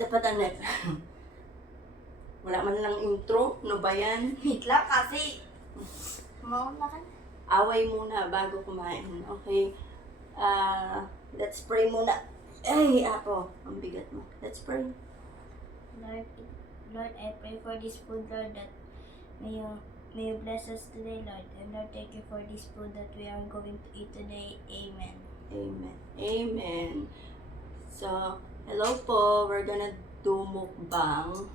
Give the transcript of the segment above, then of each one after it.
Dapat ano, wala man lang intro, no ba yan? Wait lang kasi. Mauna ka na. Away muna bago kumain, okay? Let's pray muna. Ay, Apo, ang bigat mo. Let's pray. Lord, I pray for this food, Lord, that may you bless us today, Lord. And Lord, thank you for this food that we are going to eat today. Amen. Amen. Amen. So, hello po. We're gonna do mukbang.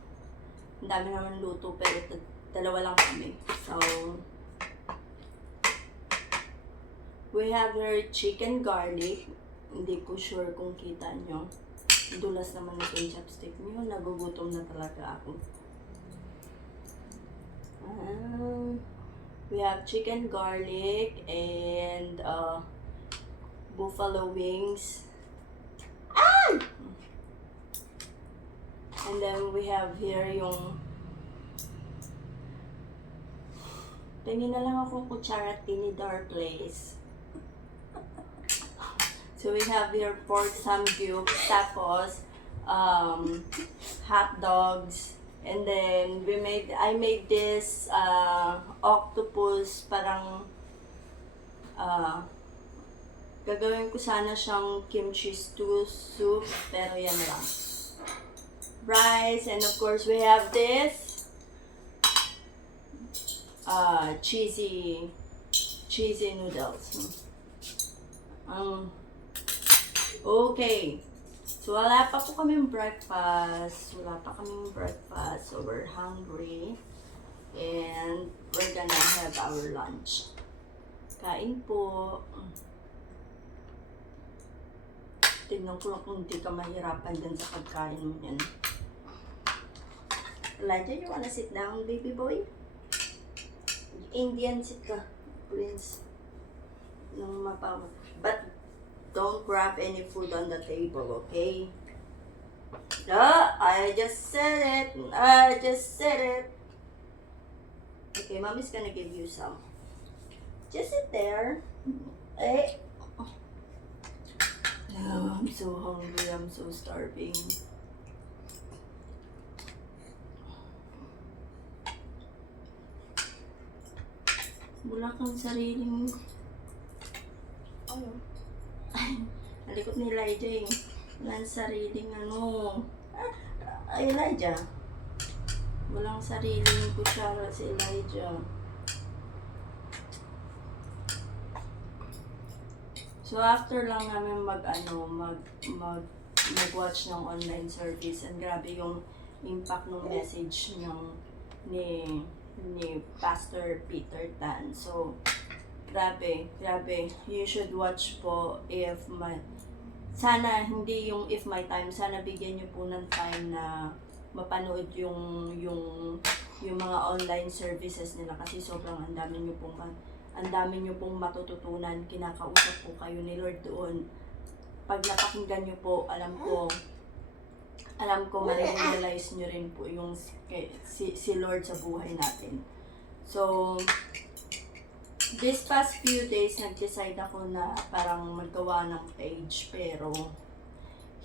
Ang dami naman luto, pero dalawa lang kami. So, we have our chicken garlic. Hindi ko sure kung kita nyo. Dulas naman na yung chopstick nyo. Nagugutom na talaga ako. We have chicken garlic and buffalo wings. And then we have here yung tingin na lang akong kutsara tinidor place. So we have here pork samgyup, tapos hot dogs, and then I made this octopus, parang gagawin ko sana siyang kimchi stew soup, pero yan lang. Rice, and of course we have this cheesy noodles. Okay. So, wala pa po kaming breakfast. So, we're hungry. And we're gonna have our lunch. Kain po. Tignan ko lang kung hindi ka mahirapan dyan sa pagkain mo yan. Elijah, you wanna sit down, baby boy? Indian, sit ka. Prince. Nung mapawa. But, don't grab any food on the table, okay? I just said it. Okay, mommy's gonna give you some. Just sit there. Hey. Oh, I'm so hungry. I'm so starving. Wala kang sariling... Ano? Nalikot ni Elijah eh. Walang sariling ano. Elijah. Walang sariling kutsara si Elijah. So after lang namin mag-watch ng online service, and grabe yung impact ng message ni Pastor Peter Tan. So grabe. You should watch po sana hindi yung if my time, sana bigyan niyo po ng time na mapanood yung mga online services nila, kasi sobrang ang dami niyo pong matututunan. Kinakausap po kayo ni Lord doon. Pag napakinggan niyo po, alam ko ma-realize niyo rin po yung si Lord sa buhay natin. So, this past few days, nag-decide ako na parang magawa ng page, pero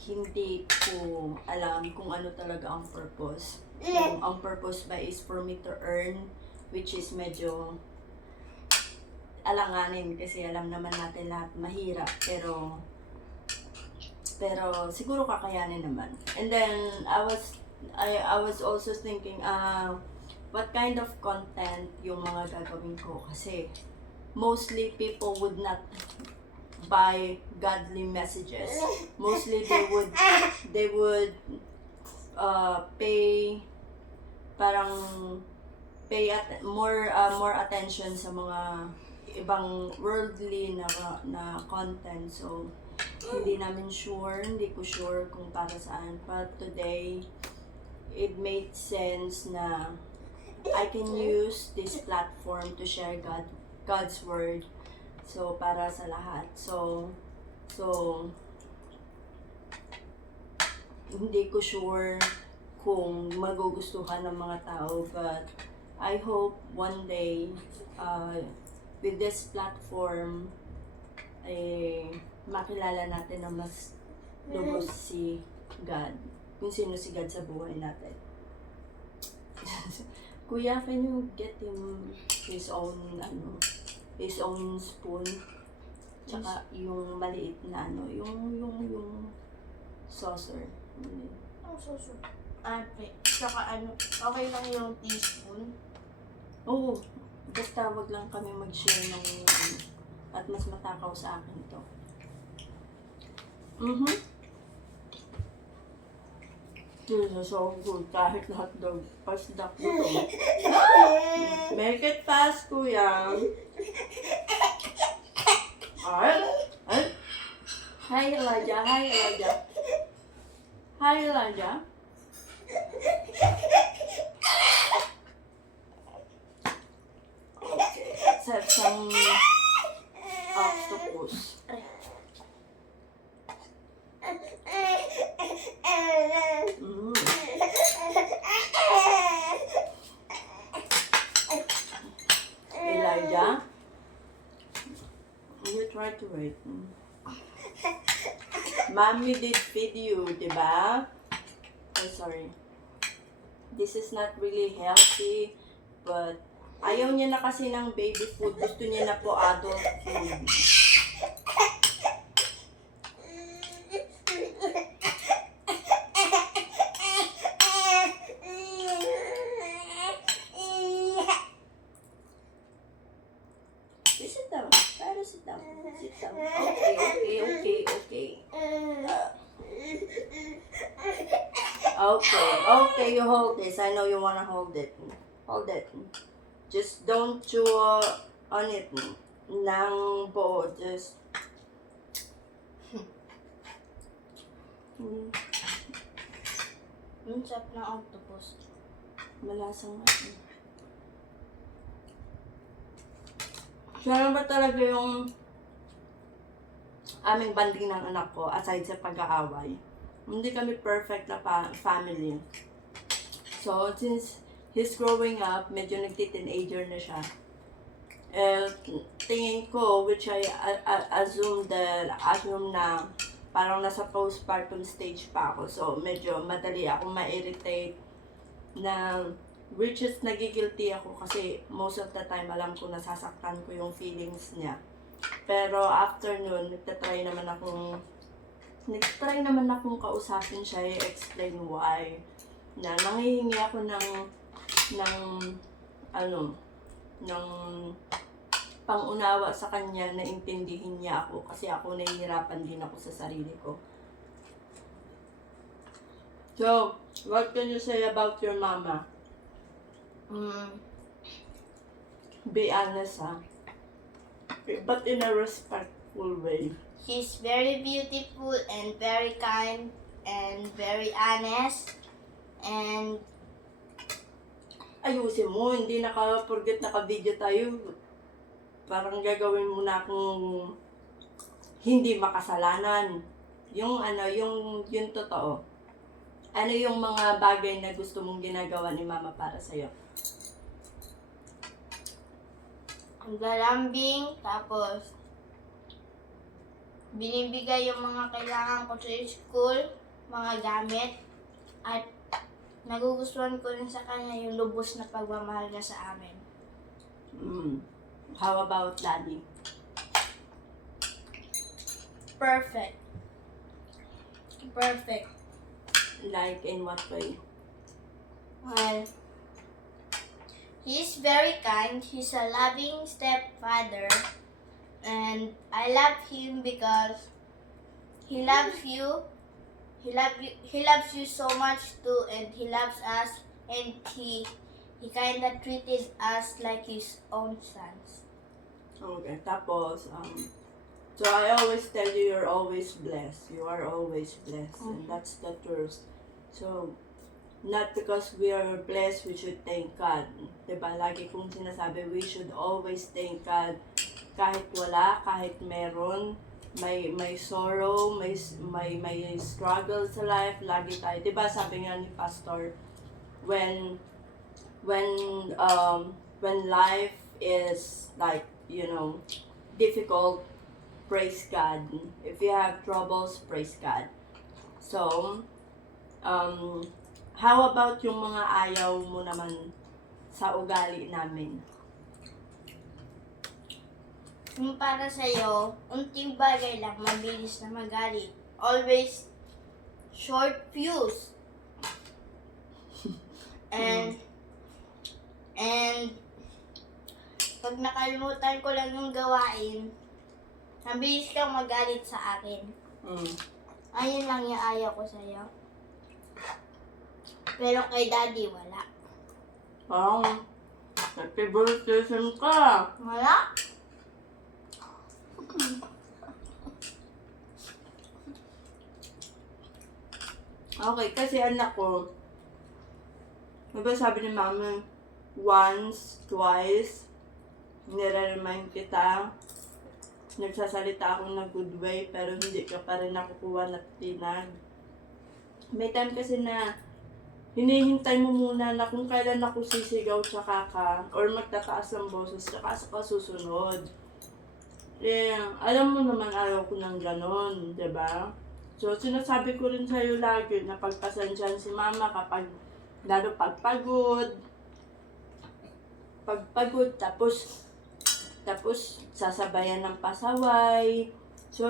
hindi ko alam kung ano talaga ang purpose. Ang purpose ba is for me to earn, which is medyo alanganin, kasi alam naman natin lahat mahirap, pero siguro kakayanin naman. And then I was also thinking what kind of content yung mga gagawin ko, kasi mostly people would not buy godly messages. Mostly they would more attention sa mga ibang worldly na content. So hindi ko sure kung para saan. But today it made sense na I can use this platform to share God's word, so para sa lahat. So hindi ko sure kung magugustuhan ng mga tao, but I hope one day with this platform makilala natin na mas lubos si God. kung sino si God sa buhay natin. Kuya, can you get him his own spoon? Tsaka yung maliit na yung saucer. Ang suso. Ate, saka okay lang yung teaspoon. Oo, basta wag lang kami mag-share ng at mas matakaw sa akin ito. This is so good. Kahit hotdog, pasdak ito. Make it fast, kuya. Ay. Hi, Elijah. Hi, Elijah. Hi, Elijah. Okay, let's have some octopus. Elijah, you try to wait. Mommy did feed you, diba? Oh, sorry. This is not really healthy, but ayaw niya na kasi ng baby food. Gusto niya na po adult food. Sit down. Try to sit down. Sit down. Okay, you hold this. I know you wanna hold it. Hold it. Just don't chew on it ng buo. Just... Ang sarap ng octopus. Malasang natin. Siya ba talaga yung aming banding ng anak ko aside sa pag-aaway? Hindi kami perfect na family. So, since he's growing up, medyo nagti-teenager na siya. Tingin ko, which I assume na parang nasa postpartum stage pa ako. So, medyo madali ako ma-irritate na which is nagigilty ako kasi most of the time alam ko nasasaktan ko yung feelings niya. Pero after nun, nagtatry naman akong kausapin siya, i-explain why. Na nanghihingi ako ng pangunawa sa kanya na intindihin niya ako kasi ako nahihirapan din ako sa sarili ko. So, what can you say about your mama? Be honest, ha? But in a respectful way. She's very beautiful and very kind and very honest and Ayusin mo, hindi naka-forget naka-video tayo. Parang gagawin mo na akong hindi makasalanan. Yung totoo. Ano yung mga bagay na gusto mong ginagawa ni mama para sa'yo? ang galambing, tapos binibigay yung mga kailangan ko sa school, mga gamit, at nagugustuhan ko rin sa kanya yung lubos na pagmamahal niya sa amin. How about daddy? Perfect. Perfect. Like in what way? Well, he's very kind. He's a loving stepfather. And I love him because he loves you. He loves you so much too, and he loves us, and he kinda treated us like his own sons. Okay, tapos, so I always tell you, you're always blessed. You are always blessed. And that's the truth. So, not because we are blessed, we should thank God. Diba? Lagi kong sinasabi, we should always thank God. Kahit wala, kahit meron, may sorrow, may struggle sa life, lagi tayo. Diba sabi nga ni Pastor, when life is like, difficult, praise God. If you have troubles, praise God. So, How about yung mga ayaw mo naman sa ugali namin? Yung para sa'yo, unting bagay lang, mabilis na magalit. Always short fuse. And pag nakalimutan ko lang yung gawain, mabilis kang magalit sa akin. Ayun lang yung ayaw ko sa'yo. Pero kay daddy, wala. Favoritism ka. Wala? Okay, kasi anak ko, diba sabi ni mama, once, twice, nire-remind kita, nagsasalita ako ng good way, pero hindi ka pa rin nakukuha na tinag. May time kasi na hinihintay mo muna na kung kailan ako sisigaw tsaka ka, or magtataas ng boses tsaka sa kasusunod. Eh, alam mo naman ayaw ko ng ganon, diba? So, sinasabi ko rin sa'yo lagi na pagpasensyahan si mama kapag, lalo pagpagod, tapos sasabayan ng pasaway. So,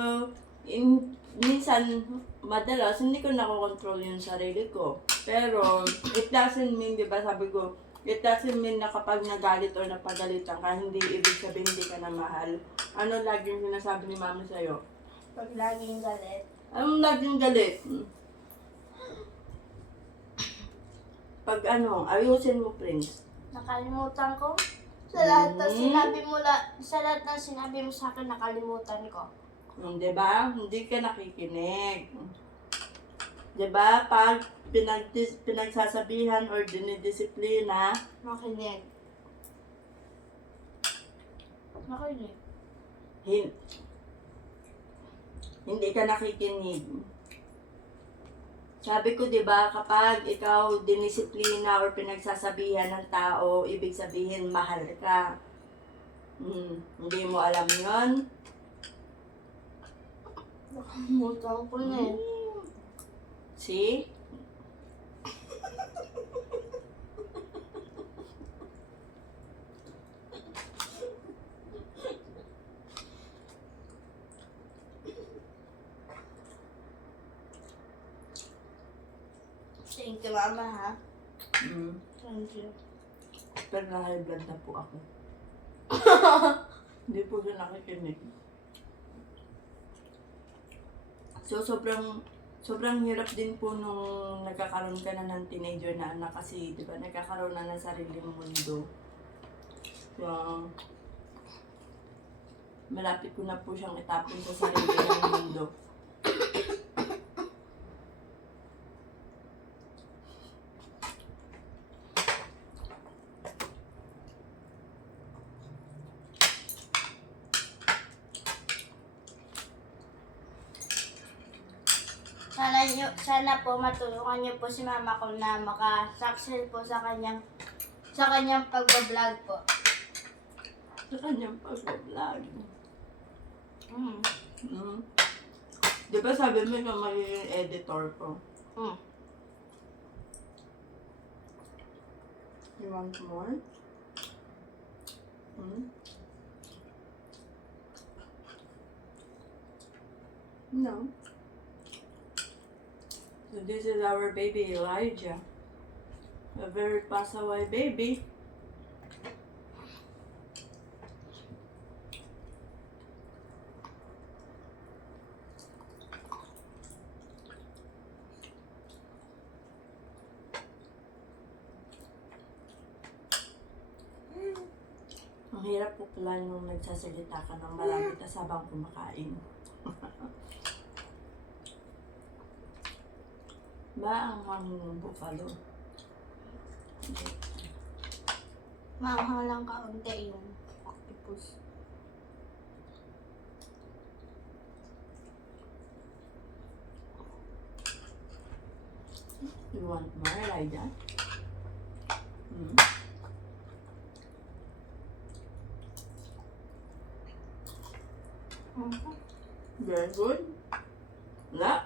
minsan, madalas, hindi ko nakokontrol yung sarili ko. Pero, it doesn't mean, di ba, sabi ko, it doesn't mean na kapag nagalit or napagalitan ka, hindi ibig sabihin hindi ka na mahal. Ano laging sinasabi ni mama sa'yo? Pag laging galit. Anong laging galit? Pag ayusin mo, Prince. Nakalimutan ko. Sa lahat ng sinabi mo sa lahat ng sinabi mo sa akin, nakalimutan ko. Diba? Hindi ka nakikinig. Diba? Pag pinagsasabihan or dinidisiplina, Makinig. Makinig. Hindi ka nakikinig. Sabi ko, di ba, kapag ikaw dinisiplina or pinagsasabihan ng tao, ibig sabihin mahal ka. Hindi mo alam yon? Nakalimutan ko na eh. See? Thank you, Mama, ha? Thank you. Pero na-high blood na po ako. Hindi po siya nakikinig. So, sobrang hirap din po nung nagkakaroon ka na ng teenager na anak kasi, di ba, nagkakaroon na ng sariling mundo. So, malapit ko na po siyang itapon sa sarili ng mundo. Sana po matulungan niyo po si Mama ko na maka-success po sa kanyang pagbablog po. Sa kanyang pag-vlog. Di ba sabi mo ikaw magiging editor ko? You want more? No. So this is our baby Elijah. A very pasaway baby. Ang hirap po pala nung nagsasalita ka ng marami tas habang kumakain. Ba ang hangin ng buffalo? Maanghang lang kaunti yung octopus. You want more like that? Very good. No.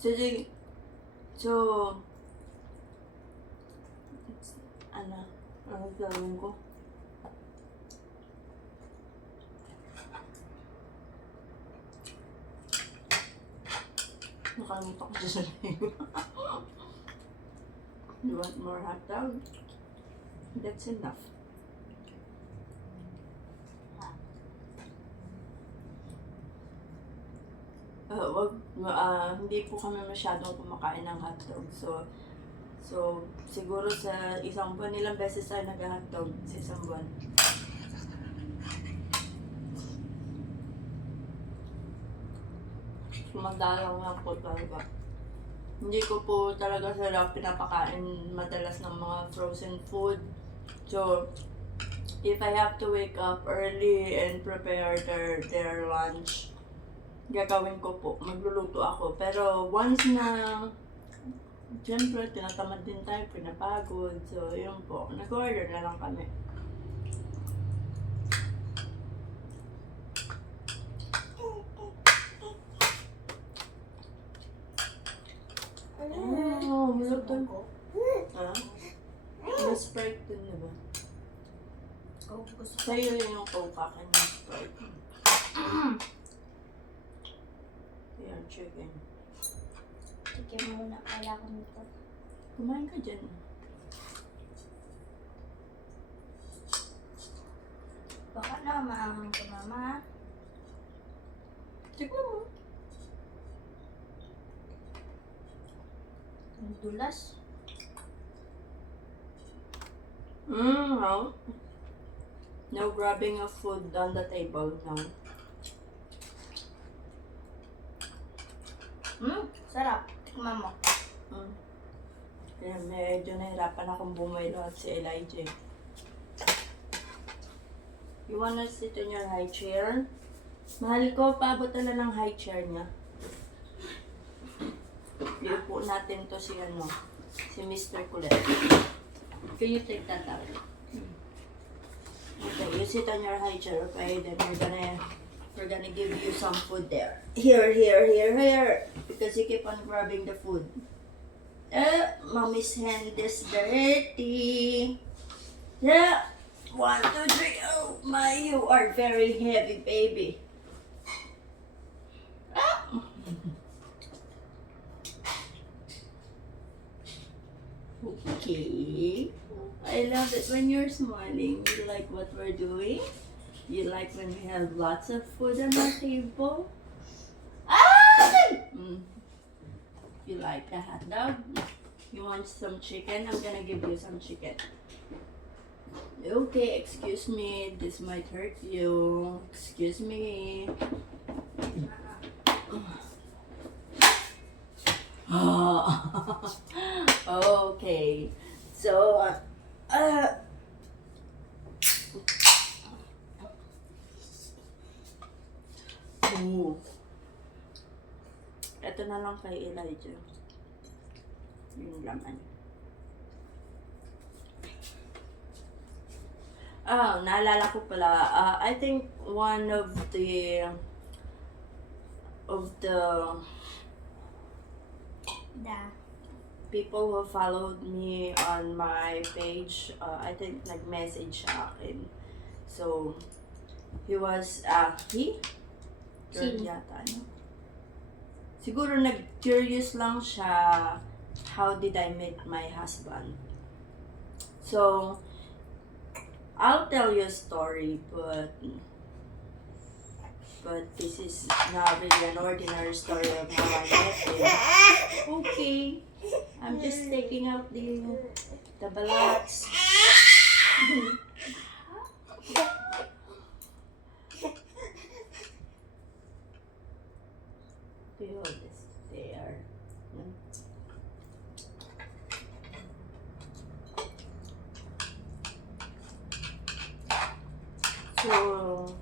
So, ano gawin ko? Nakalimutan ko sa name. You want more hot dog? That's enough. Hindi po kami masyadong kumakain ng hotdog. So, siguro sa isang buwan, ilang beses tayo nag-hotdog sa isang buwan. Sumadalang lang po talaga. Hindi ko po talaga sila pinapakain madalas ng mga frozen food. So, if I have to wake up early and prepare their lunch, gagawin ko po, magluluto ako. Pero once na, siyempre, tinatamad din tayo, pinapagod. So, yun po, nag-order na lang kami. Oh, luto ko. Ha? May Sprite din, diba? Oh, gusto ko. Sa'yo yung Coke, akin yung Sprite. Yan, chicken. Chicken muna pala ko nito. Kumain ka dyan. Baka na maangang ko, Mama. Tignan mo. Ang dulas. No. No grabbing of food on the table, no. Sarap. Tikman mo. Kaya medyo nahirapan akong bumelo at si Elijah. You wanna sit in your high chair? Mahal ko, paabot na ng high chair niya. Iupo natin to si Mr. Colette. Can you take that out? Okay, you sit on your high chair, okay? Then we're gonna give you some food there. Here. Because you keep on grabbing the food. Mommy's hand is dirty. Yeah. 1, 2, 3. Oh my, you are very heavy, baby. Ah. Okay. I love it when you're smiling. You like what we're doing? You like when we have lots of food on our table? You like the hot dog? You want some chicken? I'm gonna give you some chicken. Okay, excuse me. This might hurt you. Excuse me. Okay. So, ito na lang kay Elijah. Yung laman. Naalala ko pala. I think one of the people who followed me on my page, I think nag-message siya akin. So, girl yata, no? Siguro nag-curious lang siya, how did I meet my husband? So, I'll tell you a story, but this is not really an ordinary story of how I met him. Okay, I'm just taking out the ballots. Feel this there. So,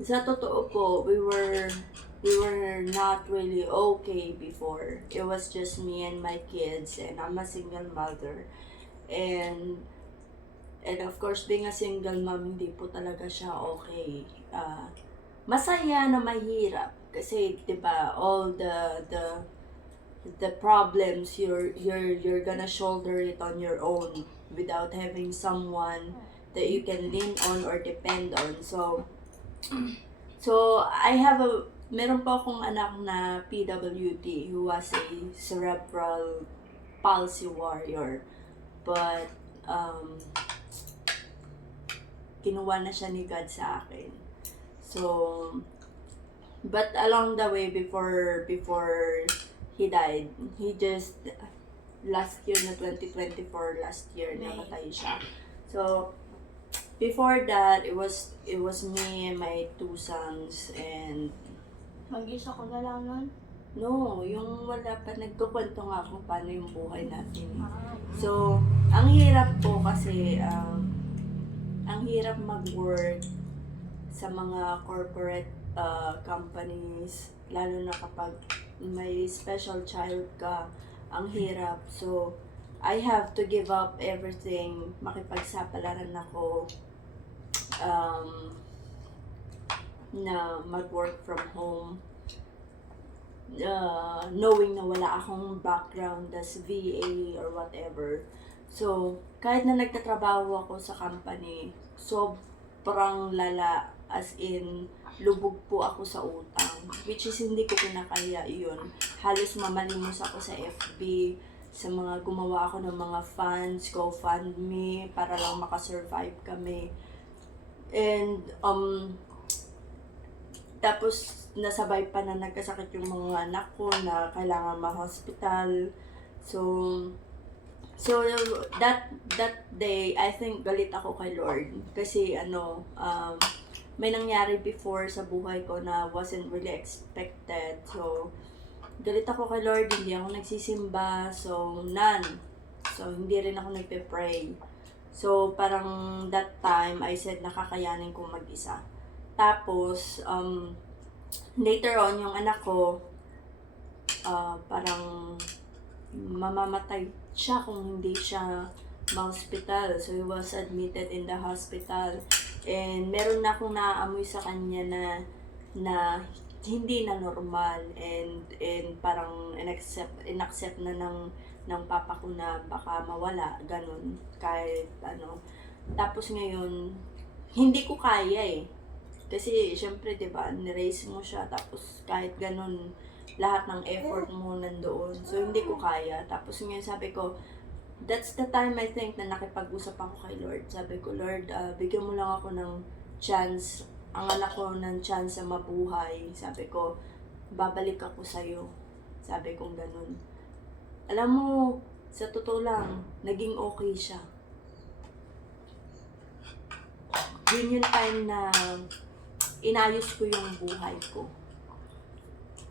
sa totoo po, we were not really okay before. It was just me and my kids, and I'm a single mother. And of course, being a single mom, hindi po talaga siya okay. Masaya na mahirap. Kasi 'di ba, all the problems you're gonna shoulder it on your own without having someone that you can lean on or depend on. So meron pa akong anak na PWD who was a cerebral palsy warrior. But, kinuha na siya ni God sa akin. So, but along the way before he died, he just, last year na 2024, last year, namatay siya. So, before that, it was me and my 2 sons, and Mag-isa ko na lang nun. no, yung wala pa, nagkukwento nga kung paano yung buhay natin. So, ang hirap po kasi, ang hirap mag-work sa mga corporate companies, lalo na kapag may special child ka, ang hirap. So, I have to give up everything, makipagsapalaran ako, na mag-work from home, knowing na wala akong background as VA or whatever. So, kahit na nagtatrabaho ako sa company, sobrang lala, as in, lubog po ako sa utang, which is hindi ko kinakaya yun. Halos mamalimos ako sa FB, sa mga gumawa ako ng mga funds, GoFundMe, para lang makasurvive kami. And, tapos, nasabay pa na nagkasakit yung mga anak ko na kailangan ma-hospital. So that day, I think galit ako kay Lord. Kasi may nangyari before sa buhay ko na wasn't really expected. So, galit ako kay Lord, hindi ako nagsisimba. So, none. So, hindi rin ako nagpe-pray. So, parang that time, I said nakakayanin kong mag-isa. Tapos, later on, yung anak ko, parang mamamatay siya kung hindi siya ma-hospital. So, he was admitted in the hospital. And meron na akong naaamoy sa kanya na hindi na normal. And parang inaccept na ng papa ko na baka mawala, ganun. Kahit Tapos ngayon, hindi ko kaya eh. Kasi, syempre, diba, niraise mo siya, tapos kahit ganun, lahat ng effort mo nandoon. So, hindi ko kaya. Tapos ngayon sabi ko, that's the time I think na nakipag-usap ako kay Lord. Sabi ko, Lord, bigyan mo lang ako ng chance, ang anak ko ng chance na mabuhay. Sabi ko, babalik ako sa'yo. Sabi kong ganun. Alam mo, sa totoo lang, naging okay siya. Yun yung time na inayos ko yung buhay ko.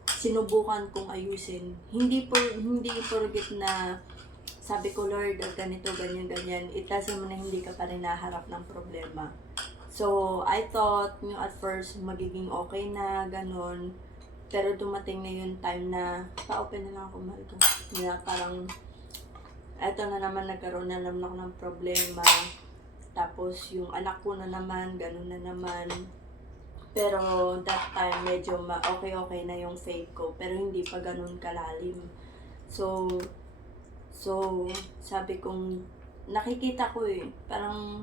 Sinubukan kong ayusin. Hindi porgit na sabi ko, Lord, ganito, ganyan. It doesn't mean na hindi ka pa rin naharap ng problema. So, I thought, at first, magiging okay na, ganun. Pero dumating na yung time na, pa-open na lang ako, mahal ko. Na parang, eto na naman, nagkaroon na naman ako ng problema. Tapos, yung anak ko na naman, ganun na naman. Pero that time, medyo okay na yung faith ko. Pero hindi pa ganun kalalim. So sabi kong, nakikita ko parang,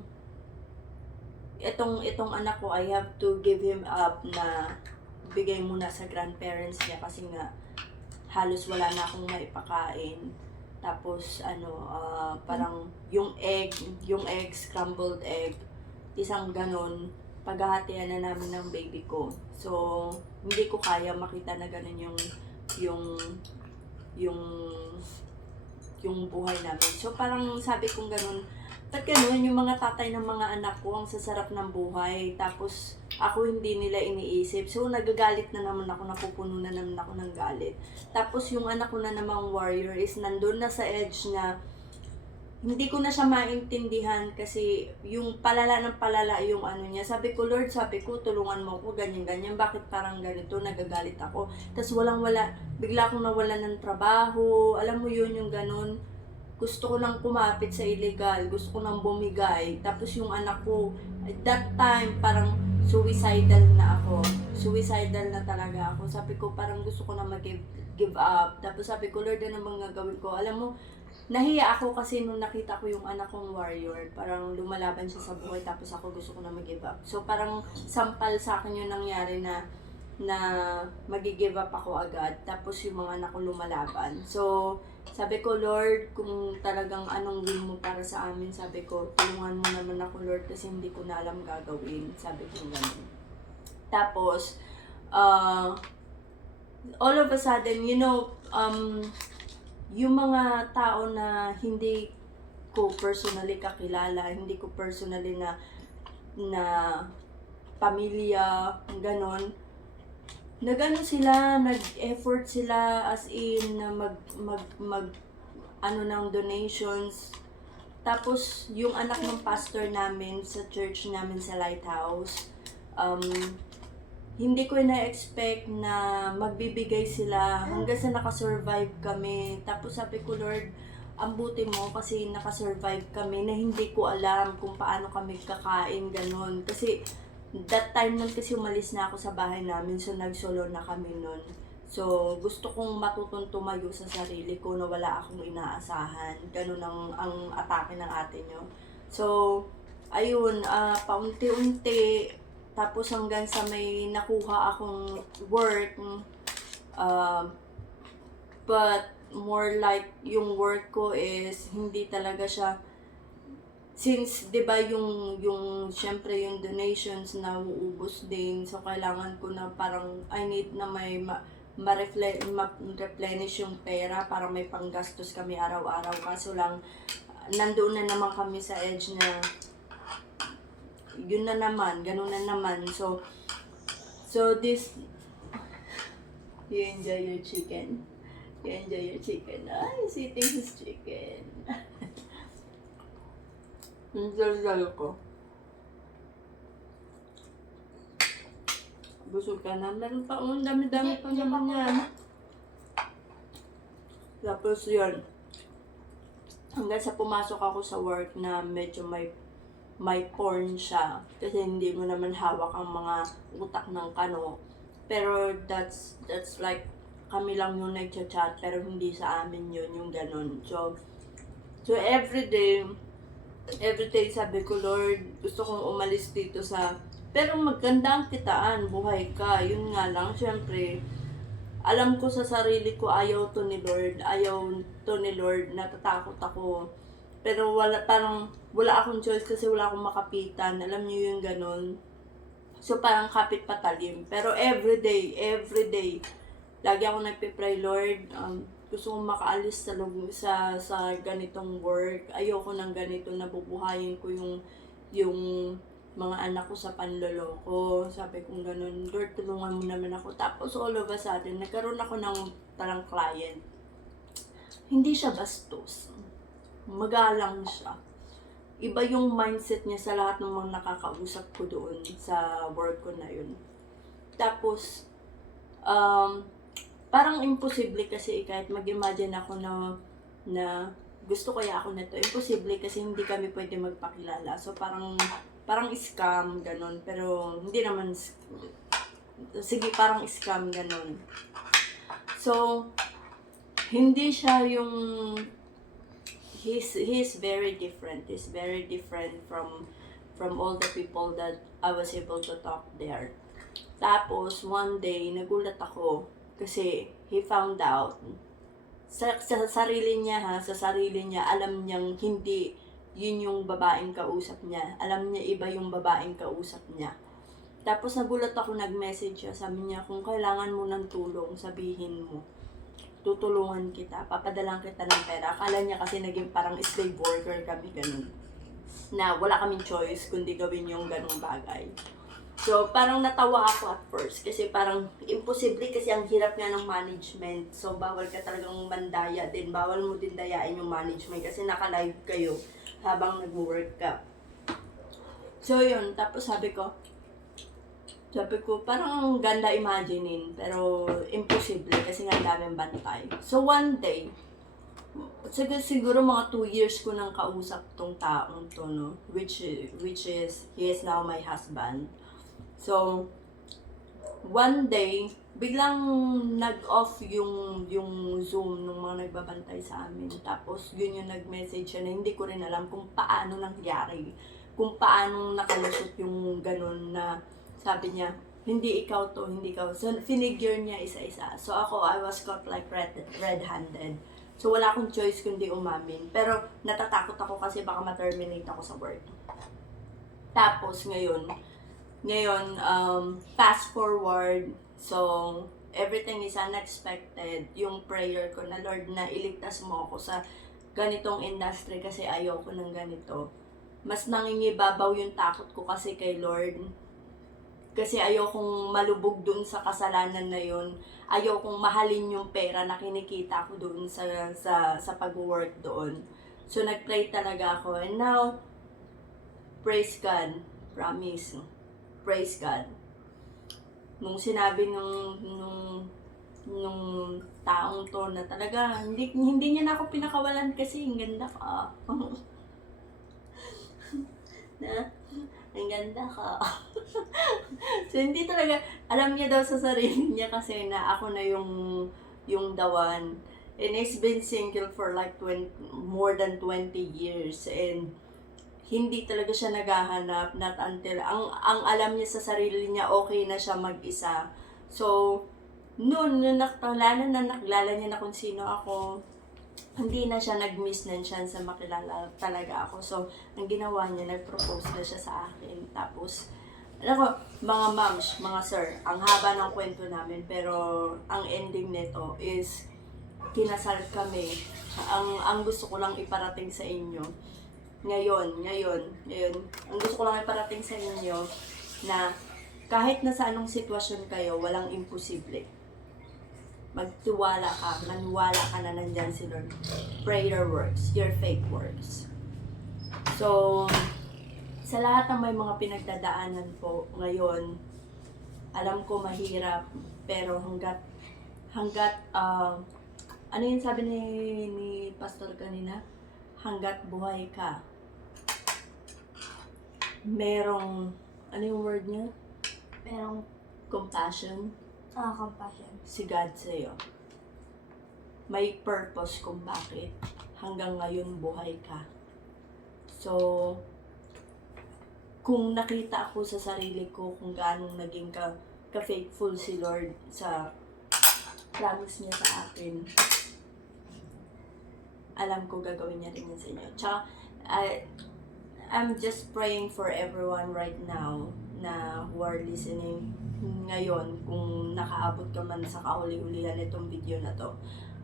itong anak ko, I have to give him up na bigay muna sa grandparents niya kasi nga, halos wala na akong maipakain. Tapos, parang, yung egg, scrambled egg, isang ganun, paghahatian na namin ng baby ko. So, hindi ko kaya makita na ganun yung buhay namin. So, parang sabi kong ganun, ba't ganun, yung mga tatay ng mga anak ko, ang sasarap ng buhay, tapos ako hindi nila iniisip. So, nagagalit na naman ako, napupuno na naman ako ng galit. Tapos, yung anak ko na namang warrior is nandun na sa edge na hindi ko na siya maintindihan kasi yung palala ng palala yung niya. Sabi ko, Lord, tulungan mo ako, ganyan. Bakit parang ganito, nagagalit ako. Tapos walang-wala, bigla akong nawalan ng trabaho. Alam mo yun, yung ganun. Gusto ko nang kumapit sa illegal, gusto ko nang bumigay. Tapos yung anak ko, at that time, parang suicidal na ako. Suicidal na talaga ako. Sabi ko, parang gusto ko na mag-give up. Tapos sabi ko, Lord, ano bang gagawin ko? Alam mo, nahiya ako kasi nung nakita ko yung anak kong warrior, parang lumalaban siya sa buhay tapos ako gusto ko na mag-give up. So parang sampal sa akin yung nangyari na mag-give up ako agad tapos yung mga anak ko lumalaban. So sabi ko, Lord, kung talagang anong will mo para sa amin, sabi ko, tulungan mo naman ako, Lord, kasi hindi ko na alam gagawin. Sabi ko ganun. Tapos, all of a sudden, yung mga tao na hindi ko personally kakilala, hindi ko personally na pamilya, ganon, nag-ano sila, nag-effort sila as in na mag ng donations. Tapos yung anak ng pastor namin sa church namin sa Lighthouse, hindi ko na-expect na magbibigay sila hanggang sa nakasurvive kami. Tapos sabi ko, Lord, ang buti mo kasi nakasurvive kami na hindi ko alam kung paano kami kakain, ganun. Kasi that time nun kasi umalis na ako sa bahay namin, so nagsolo na kami nun. So, gusto kong matutong tumayo sa sarili ko na wala akong inaasahan. Ganun ang atake ng ate nyo. So, ayun, paunti-unti, tapos hanggang sa may nakuha akong work, but more like yung work ko is hindi talaga siya, since 'di ba yung syempre yung donations na uubos din, so kailangan ko na parang I need na may ma-replenish yung pera para may panggastos kami araw-araw. Kaso lang nandoon na naman kami sa edge na yun na naman, ganun na naman. So this, you enjoy your chicken. You enjoy your chicken. Ay, he's eating his chicken. Ang dal ko. Busog ka na. Meron pa, ang dami-dami pa naman yan. Tapos yun, hanggang sa pumasok ako sa work na medyo may porn siya. Kasi hindi mo naman hawak ang mga utak ng kano. Pero that's like, kami lang yung nagchat-chat, pero hindi sa amin yun, yung ganun. So every day sabi ko, Lord, gusto kong umalis dito pero maganda ang kitaan, buhay ka. Yun nga lang, syempre, alam ko sa sarili ko, ayaw to ni Lord, natatakot ako. Pero wala akong choice kasi wala akong makapitan. Alam niyo yung ganun. So parang kapit patalim. Pero everyday, lagi ako nagpe-pray, Lord, gusto kong makaalis sa ganitong work. Ayoko ng ganito na bubuhayin ko yung mga anak ko sa panloloko. Sabi kong ganun, Lord, tulungan mo naman ako. Tapos all of a sudden, nagkaroon ako ng parang client. Hindi siya bastos. Magalang siya. Iba yung mindset niya sa lahat ng mga nakakausap ko doon sa work ko na yun. Tapos, parang imposible kasi kahit mag-imagine ako na gusto kaya ako nito. Imposible kasi hindi kami pwede magpakilala. So parang scam, ganun. Pero hindi naman, sige, parang scam, ganun. So, hindi siya yung, he's very different. He's very different from all the people that I was able to talk there. Tapos, one day, nagulat ako kasi he found out sa sarili niya, alam niyang hindi yun yung babaeng kausap niya. Alam niya iba yung babaeng kausap niya. Tapos nagulat ako, nag-message siya. Sabi niya, kung kailangan mo ng tulong, sabihin mo. Tutulungan kita, papadalang kita ng pera. Akala niya kasi naging parang slave worker kami, ganun. Na wala kaming choice kundi gawin yung ganung bagay. So, parang natawa ako at first kasi parang imposible kasi ang hirap nga ng management. So, bawal ka talagang mandaya din. Bawal mo din dayain yung management kasi naka-live kayo habang nag-work ka. So, yun. Tapos sabi ko, parang ang ganda imaginein, pero imposible kasi nga daming bantay. So, one day, siguro mga 2 years ko nang kausap tong taong to, no? Which is, he is now my husband. So, one day, biglang nag-off yung Zoom ng mga nagbabantay sa amin. Tapos, yun yung nag-message siya na hindi ko rin alam kung paano nangyari. Kung paano nakalusot yung ganun na sabi niya, hindi ikaw to, hindi ikaw. So, finigure niya isa-isa. So, ako, I was caught like red-handed. So, wala akong choice kundi umamin. Pero, natatakot ako kasi baka ma-terminate ako sa work. Tapos, ngayon, fast forward, so, everything is unexpected. Yung prayer ko na, Lord, na iligtas mo ako sa ganitong industry kasi ayoko ng ganito. Mas nangingibabaw yung takot ko kasi kay Lord. Kasi ayokong malubog dun sa kasalanan na yun. Ayokong mahalin yung pera na kinikita ko dun sa pag-work doon. So, nag-pray talaga ako. And now, praise God. Promise. Praise God. Nung sinabi nung taong to na talaga, hindi niya na ako pinakawalan kasi ang ganda ka. Na, ang ganda ka. So, hindi talaga, alam niya daw sa sarili niya kasi na ako na yung the one. And he's been single for like more than 20 years. And hindi talaga siya naghahanap, not until, ang alam niya sa sarili niya, okay na siya mag-isa. So, noon, nakilala niya na kung sino ako, hindi na siya nag-miss na chance na makilala talaga ako. So, ang ginawa niya, nag-propose na siya sa akin. Tapos, alam ko, mga moms, mga sir, ang haba ng kwento namin, pero ang ending nito is, kinasal kami. Ang gusto ko lang iparating sa inyo, ngayon, ang gusto ko lang iparating sa inyo na kahit na sa anong sitwasyon kayo, walang imposible. Magtiwala ka, maniwala ka na nandyan si Lord. Prayer works, your faith works. So, sa lahat ng may mga pinagdadaanan po ngayon, alam ko mahirap, pero hanggat ano yung sabi ni Pastor kanina? Hanggat buhay ka, merong, ano yung word niya? Merong Compassion. compassion. Si God sa'yo. May purpose kung bakit hanggang ngayon buhay ka. So, kung nakita ako sa sarili ko kung gaano naging ka-faithful si Lord sa promise niya sa akin, alam ko gagawin niya rin yan sa inyo. Tsaka, I'm just praying for everyone right now na who are listening ngayon, kung nakaabot ka man sa kahuli-hulihan itong video na to.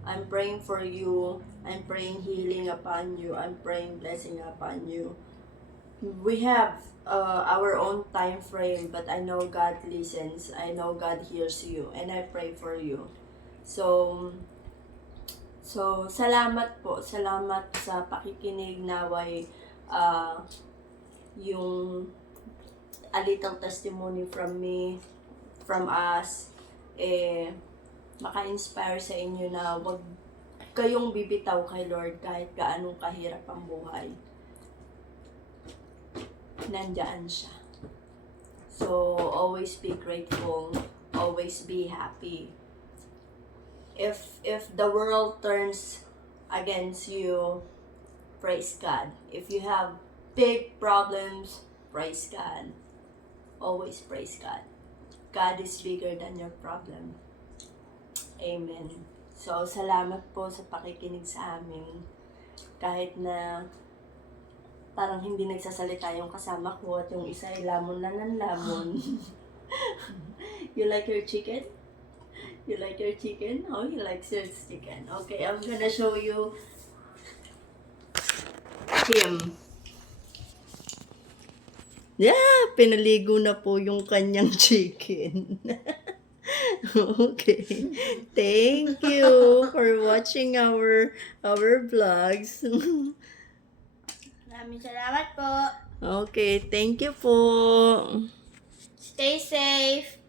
I'm praying for you. I'm praying healing upon you. I'm praying blessing upon you. We have our own time frame, but I know God listens. I know God hears you. And I pray for you. So, salamat po. Salamat sa pakikinig. Naway, yung a little testimony from me, from us, maka-inspire sa inyo na wag kayong bibitaw kay Lord kahit gaano kahirap ang buhay. Nandyan siya. So, always be grateful. Always be happy. If the world turns against you, praise God. If you have big problems, praise God. Always praise God. God is bigger than your problem. Amen. So, salamat po sa pakikinig sa amin. Kahit na parang hindi nagsasalita yung kasama ko at yung isa ay lamon na ng lamon. You like your chicken? You like your chicken? Oh, he likes your chicken. Okay, I'm gonna show you him. Yeah, pinaligo na po yung kanyang chicken. Okay. Thank you for watching our vlogs. Maraming salamat po. Okay, thank you po. Stay safe.